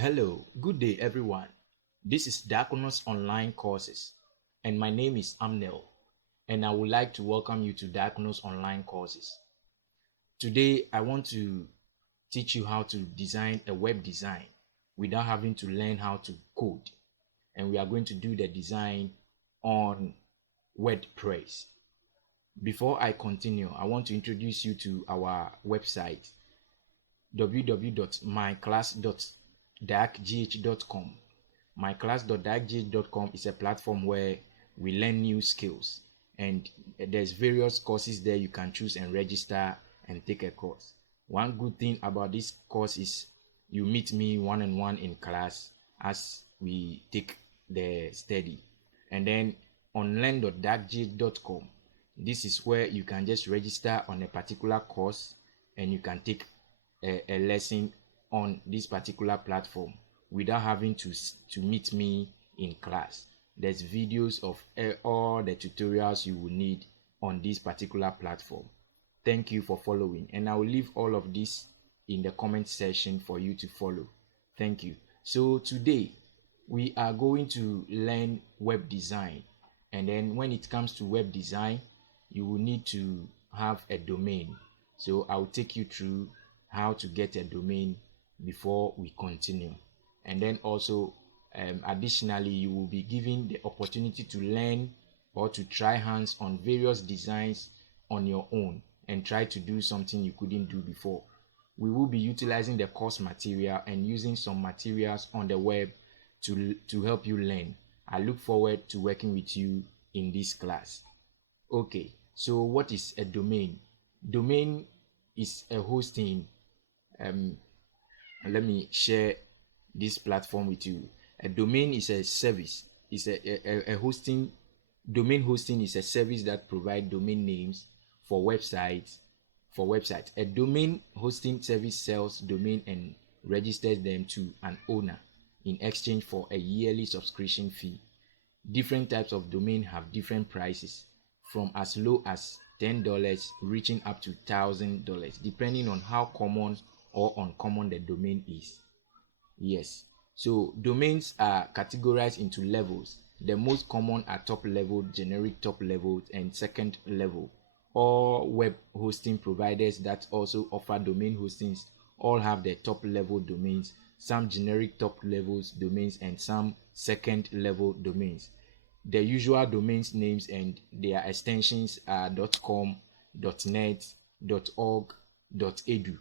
Hello, good day everyone. This is Diakonos Online Courses and my name is Amnel and I would like to welcome you to Diakonos Online Courses. Today I want to teach you how to design a web design without having to learn how to code, and we are going to do the design on WordPress. Before I continue, I want to introduce you to our website www.myclass.diacgh.com. myclass.diacgh.com is a platform where we learn new skills, and there's various courses there you can choose and register and take a course. One good thing about this course is you meet me one-on-one in class as we take the study. And then on learn.diacgh.com, this is where you can just register on a particular course and you can take a lesson on this particular platform without having to meet me in class. There's videos of all the tutorials you will need on this particular platform. Thank you for following, and I will leave all of this in the comment section for you to follow. Thank you. So today we are going to learn web design, and then when it comes to web design, you will need to have a domain. So I'll take you through how to get a domain before we continue. And then also additionally, you will be given the opportunity to learn or to try hands on various designs on your own and try to do something you couldn't do before. We will be utilizing the course material and using some materials on the web to help you learn. I look forward to working with you in this class. Okay, so what is a domain? Domain is a hosting. Let me share this platform with you. A domain is a service. It's a hosting. Domain hosting is a service that provides domain names for websites. A domain hosting service sells domain and registers them to an owner in exchange for a yearly subscription fee. Different types of domain have different prices, from as low as $10 reaching up to $1,000, depending on how common or uncommon the domain is. Yes, so domains are categorized into levels. The most common are top level, generic top level, and second level. All web hosting providers that also offer domain hostings all have their top level domains, some generic top levels domains, and some second level domains. The usual domains names and their extensions are .com, .net, .org, .edu,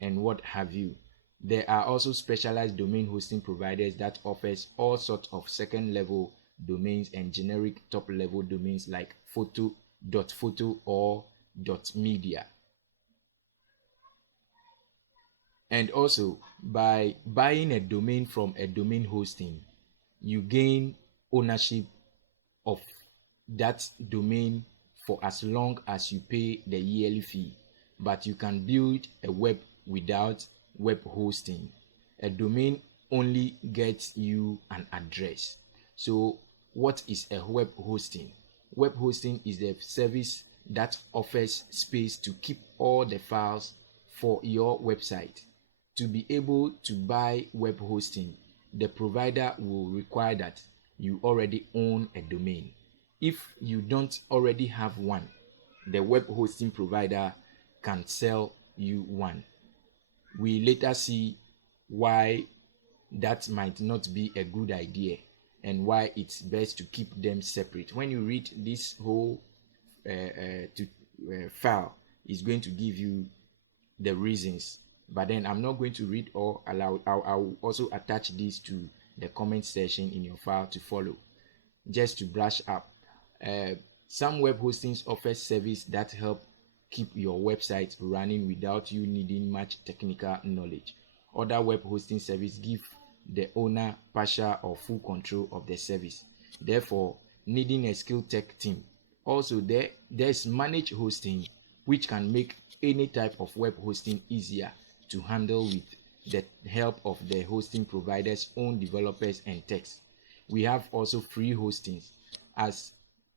and what have you. There are also specialized domain hosting providers that offers all sorts of second level domains and generic top level domains like photo or .media. And also, by buying a domain from a domain hosting, you gain ownership of that domain for as long as you pay the yearly fee, but you can build a web without web hosting. A domain only gets you an address. So what is a web hosting? Web hosting is the service that offers space to keep all the files for your website. To be able to buy web hosting, the provider will require that you already own a domain. If you don't already have one, the web hosting provider can sell you one. We later see why that might not be a good idea and why it's best to keep them separate. When you read this whole file, it's going to give you the reasons, but then I'm not going to read all aloud. I'll also attach this to the comment section in your file to follow, just to brush up. Some web hostings offer service that help keep your website running without you needing much technical knowledge. Other web hosting services give the owner partial or full control of the service, therefore needing a skilled tech team. Also, there's managed hosting, which can make any type of web hosting easier to handle with the help of the hosting provider's own developers and techs. We have also free hostings. As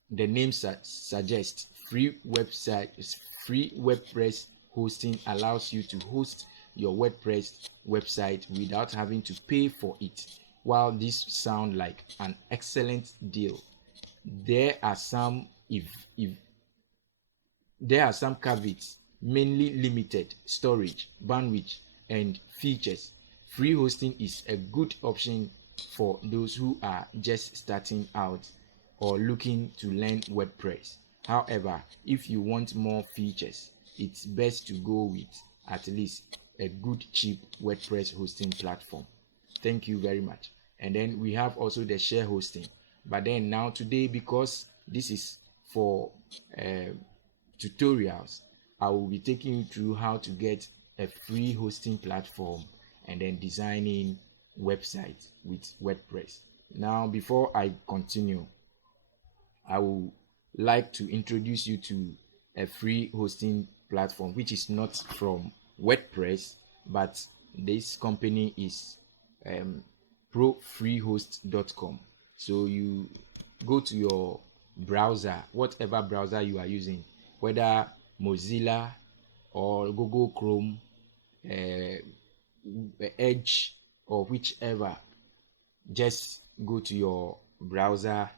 the name suggests, free WordPress hosting allows you to host your WordPress website without having to pay for it. While this sound like an excellent deal, there are some if there are some caveats, mainly limited storage, bandwidth, and features. Free hosting is a good option for those who are just starting out or looking to learn WordPress. However, if you want more features, it's best to go with at least a good cheap WordPress hosting platform. Thank you very much. And then we have also the share hosting. But then now today, because this is for tutorials, I will be taking you through how to get a free hosting platform and then designing websites with WordPress. Now, before I continue, I would like to introduce you to a free hosting platform which is not from WordPress, but this company is profreehost.com. So you go to your browser, whatever browser you are using, whether Mozilla or Google Chrome, Edge, or whichever. Just go to your browser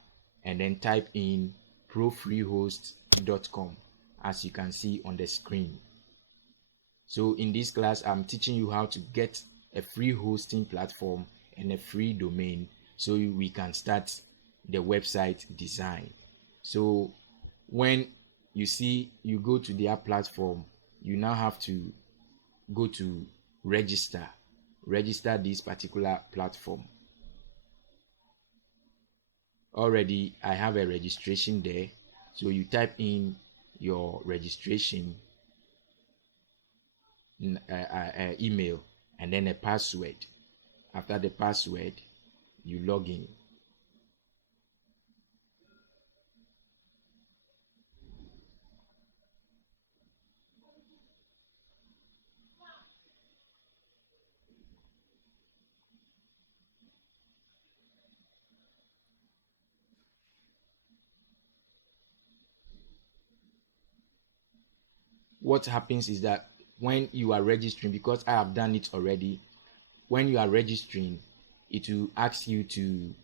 and then type in profreehost.com, as you can see on the screen. So in this class, I'm teaching you how to get a free hosting platform and a free domain so we can start the website design. So when you go to their platform, you now have to go to register this particular platform. Already I have a registration there, so you type in your registration email and then a password. After the password, you log in. What happens is that when you are registering, because I have done it already, when you are registering, it will ask you to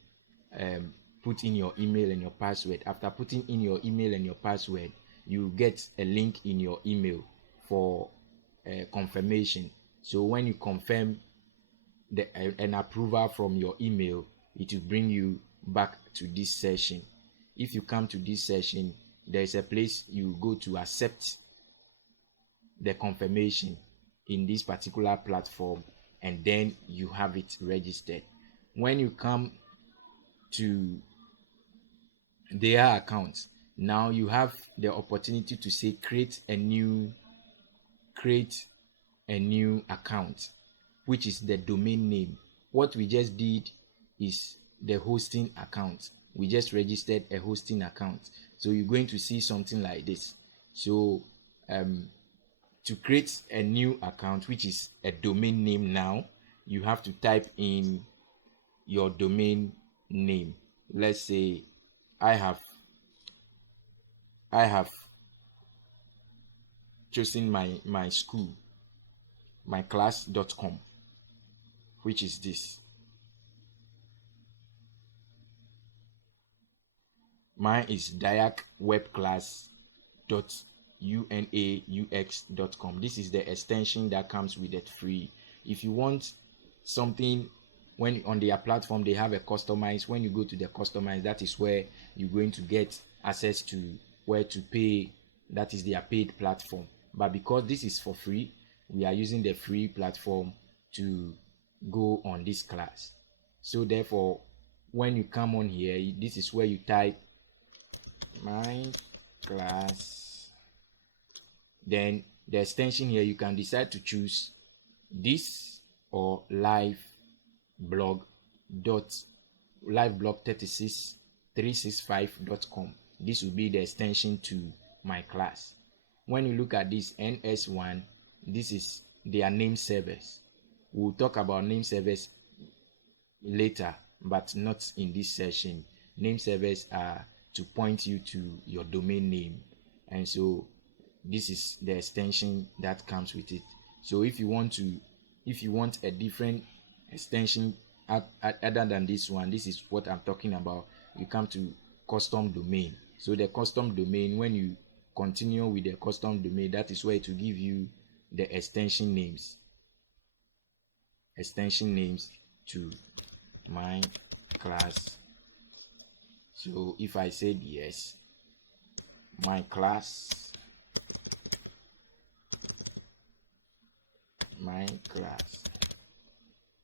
put in your email and your password. After putting in your email and your password, you get a link in your email for confirmation. So when you confirm an approval from your email, it will bring you back to this session. If you come to this session, there is a place you go to accept the confirmation in this particular platform, and then you have it registered. When you come to their account, now you have the opportunity to say create a new account, which is the domain name. What we just did is the hosting account. We just registered a hosting account, so you're going to see something like this. So to create a new account, which is a domain name, now you have to type in your domain name. Let's say I have chosen my school, my class.com, which is this. Mine is diacwebclass.unaux.com. This is the extension that comes with it free. If you want something, when on their platform they have a customize, when you go to the customize, that is where you're going to get access to where to pay. That is their paid platform. But because this is for free, we are using the free platform to go on this class. So therefore, when you come on here, this is where you type my class. Then the extension here, you can decide to choose this or liveblog 365.com. This will be the extension to my class. When you look at this NS1, this is their name servers. We'll talk about name servers later, but not in this session. Name servers are to point you to your domain name, and so this is the extension that comes with it. So if you want a different extension other than this one, this is what I'm talking about. You come to custom domain. So the custom domain, when you continue with the custom domain, that is where it will give you the extension names to my class. So if I said yes, my class,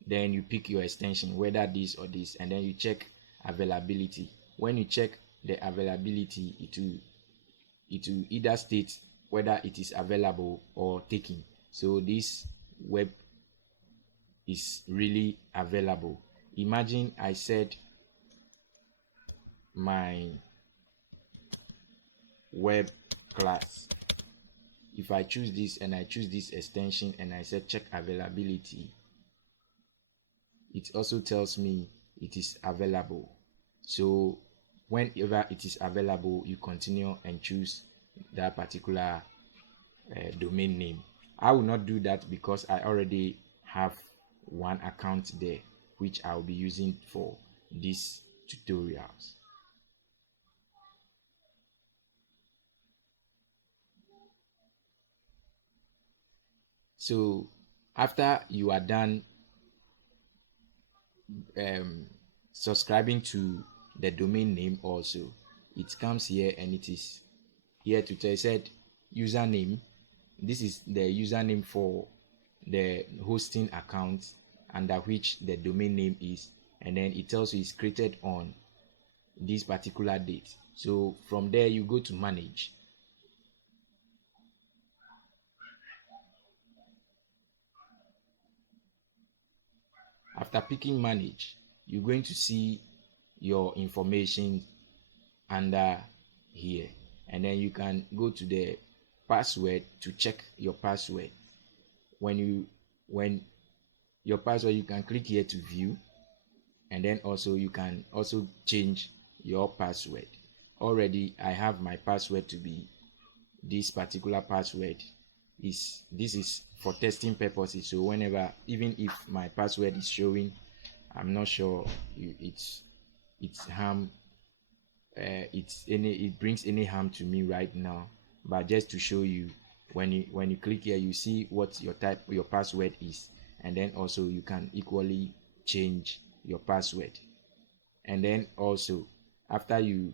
then you pick your extension, whether this or this, and then you check availability. When you check the availability, it will either state whether it is available or taken. So this web is really available. Imagine I said my web class. If I choose this and I choose this extension and I said check availability, it also tells me it is available. So whenever it is available, you continue and choose that particular domain name. I will not do that because I already have one account there which I'll be using for these tutorials. So after you are done subscribing to the domain name, also it comes here and it is here to tell, said username. This is the username for the hosting account under which the domain name is, and then it tells you it's created on this particular date. So from there you go to manage. After picking manage, you're going to see your information under here, and then you can go to the password to check your password. When your password, you can click here to view, and then also you can also change your password. Already I have my password to be this particular password. This is for testing purposes, so whenever, even if my password is showing, I'm not sure it's harm it brings any harm to me right now, but just to show you, when you click here, you see what your password is, and then also you can equally change your password. And then also, after you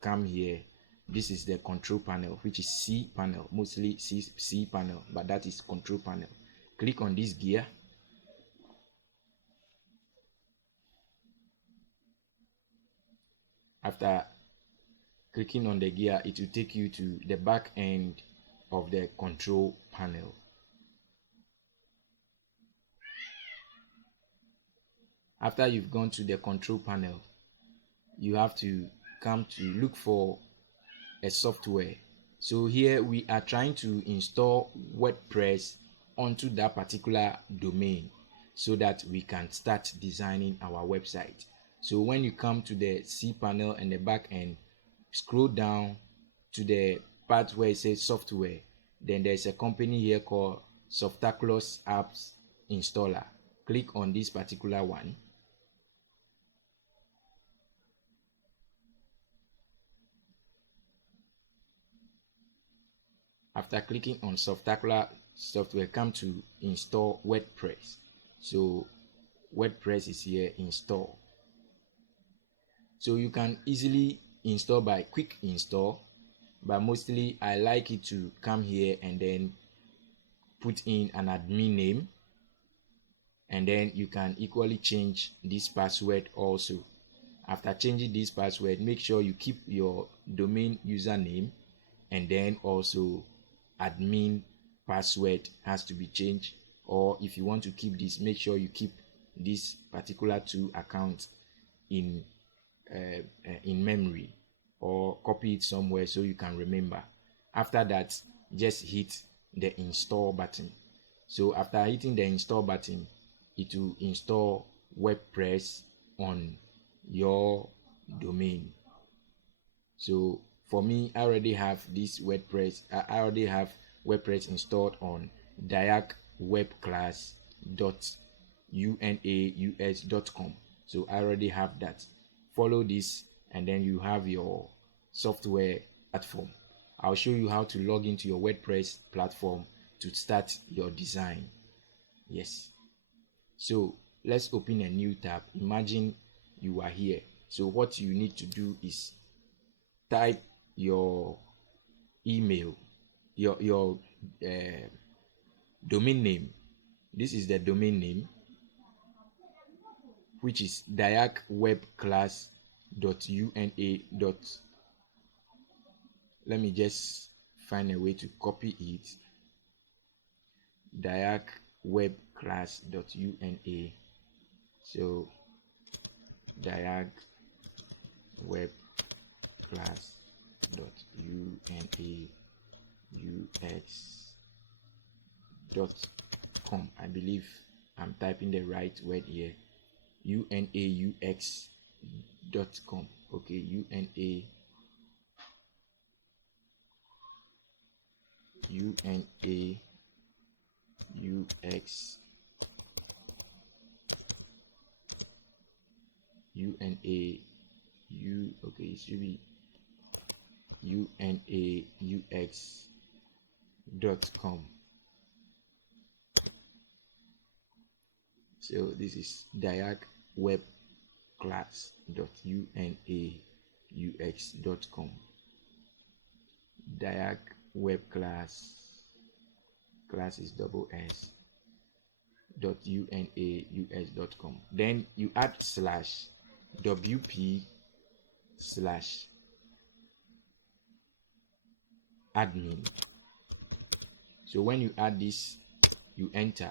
come here, this is the control panel, which is C panel, mostly C panel, but that is control panel. Click on this gear. After clicking on the gear, it will take you to the back end of the control panel. After you've gone to the control panel, you have to come to look for a software. So here we are trying to install WordPress onto that particular domain so that we can start designing our website. So when you come to the C panel and the back end, scroll down to the part where it says software, then there's a company here called Softaculous Apps Installer. Click on this particular one. After clicking on Softaculous software, come to install WordPress. So WordPress is here, install. So you can easily install by quick install, but mostly I like it to come here and then put in an admin name, and then you can equally change this password also. After changing this password, make sure you keep your domain username, and then also admin password has to be changed. Or if you want to keep this, make sure you keep this particular two accounts in memory, or copy it somewhere so you can remember. After that, just hit the install button. So after hitting the install button, it will install WordPress on your domain. So for me, I already have this WordPress. I already have WordPress installed on Diag dayacwebclass.unaus.com. So I already have that. Follow this and then you have your software platform. I'll show you how to log into your WordPress platform to start your design. Yes. So let's open a new tab. Imagine you are here. So what you need to do is type your email, your domain name. This is the domain name, which is dayacwebclass.una. Let me just find a way to copy it. dayacwebclass.una. So dayacwebclass.unaux.com. I believe I'm typing the right word here. unaux.com. Okay, unaux okay, it should be unaux.com. So this is dayacwebclass.unaux.com. dayacwebclass, class is double S, .unaus.com. Then you add /wp/admin. So when you add this, you enter.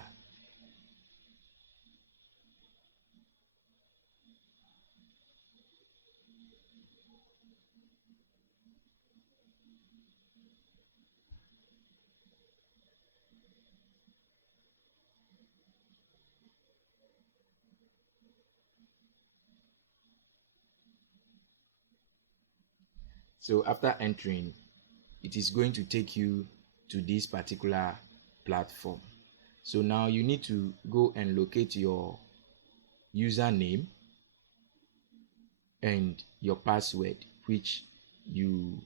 So after entering, it is going to take you to this particular platform. So now you need to go and locate your username and your password, which you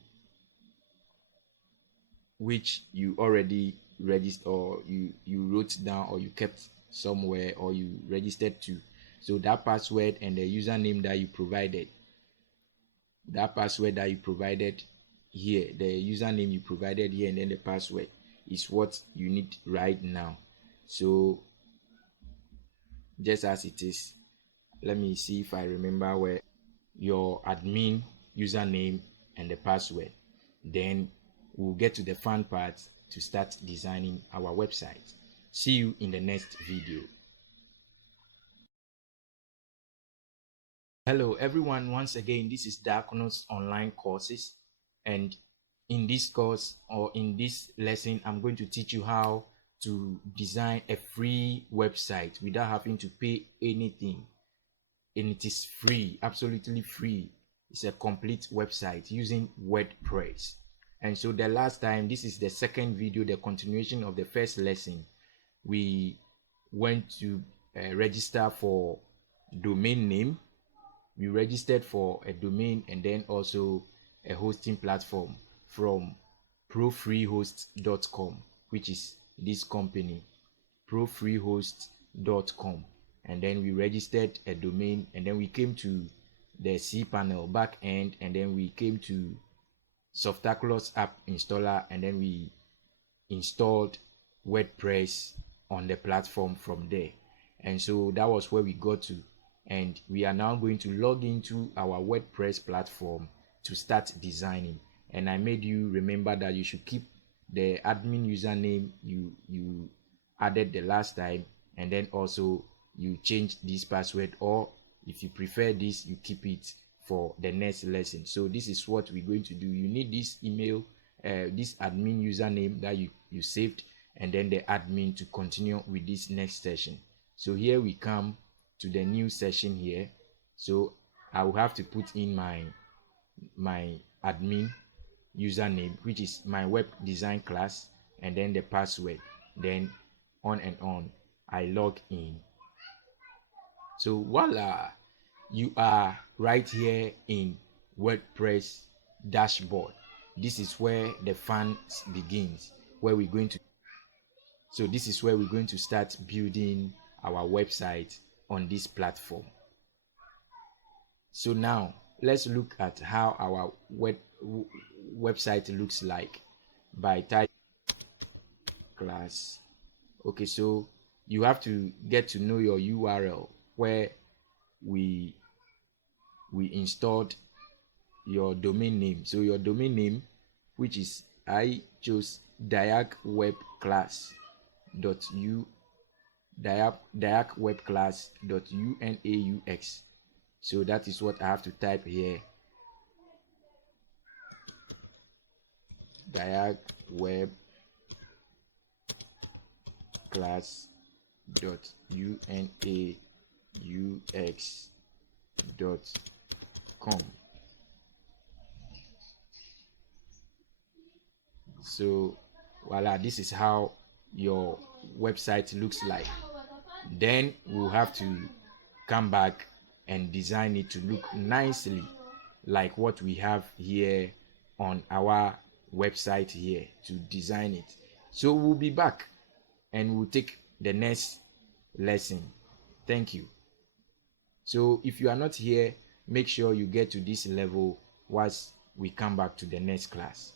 already registered, or you wrote down, or you kept somewhere, or you registered to. So that password and the username that you provided, here, the username you provided here, and then the password is what you need right now. So just as it is, let me see if I remember where your admin username and the password. Then we'll get to the fun part to start designing our website. See you in the next video. Hello everyone, once again, this is Diakonos Online Courses, and in this course, or in this lesson, I'm going to teach you how to design a free website without having to pay anything. And it is free, absolutely free. It's a complete website using WordPress. And so the last time, this is the second video, the continuation of the first lesson. We went to register for domain name. We registered for a domain and then also a hosting platform from profreehost.com, which is this company, profreehost.com. And then we registered a domain, and then we came to the cPanel back end, and then we came to Softaculous app installer, and then we installed WordPress on the platform from there. And so that was where we got to, and we are now going to log into our WordPress platform to start designing. And I made you remember that you should keep the admin username you added the last time, and then also you change this password, or if you prefer this, you keep it for the next lesson. So this is what we're going to do. You need this email, this admin username that you saved, and then the admin to continue with this next session. So here we come to the new session here. So I will have to put in my admin username, which is my web design class, and then the password. Then on and on, I log in. So voila, you are right here in WordPress dashboard. This is where the fun begins, where we're going to so this is where we're going to start building our website on this platform. So now let's look at how our website looks like by type class. Okay, so you have to get to know your URL where we installed your domain name. So your domain name, which is I chose diagwebclass.unaux. So that is what I have to type here. diagwebclass.unaux.com. So voila, this is how your website looks like. Then we'll have to come back and design it to look nicely like what we have here on our website here to design it. So we'll be back and we'll take the next lesson. Thank you. So if you are not here, make sure you get to this level once we come back to the next class.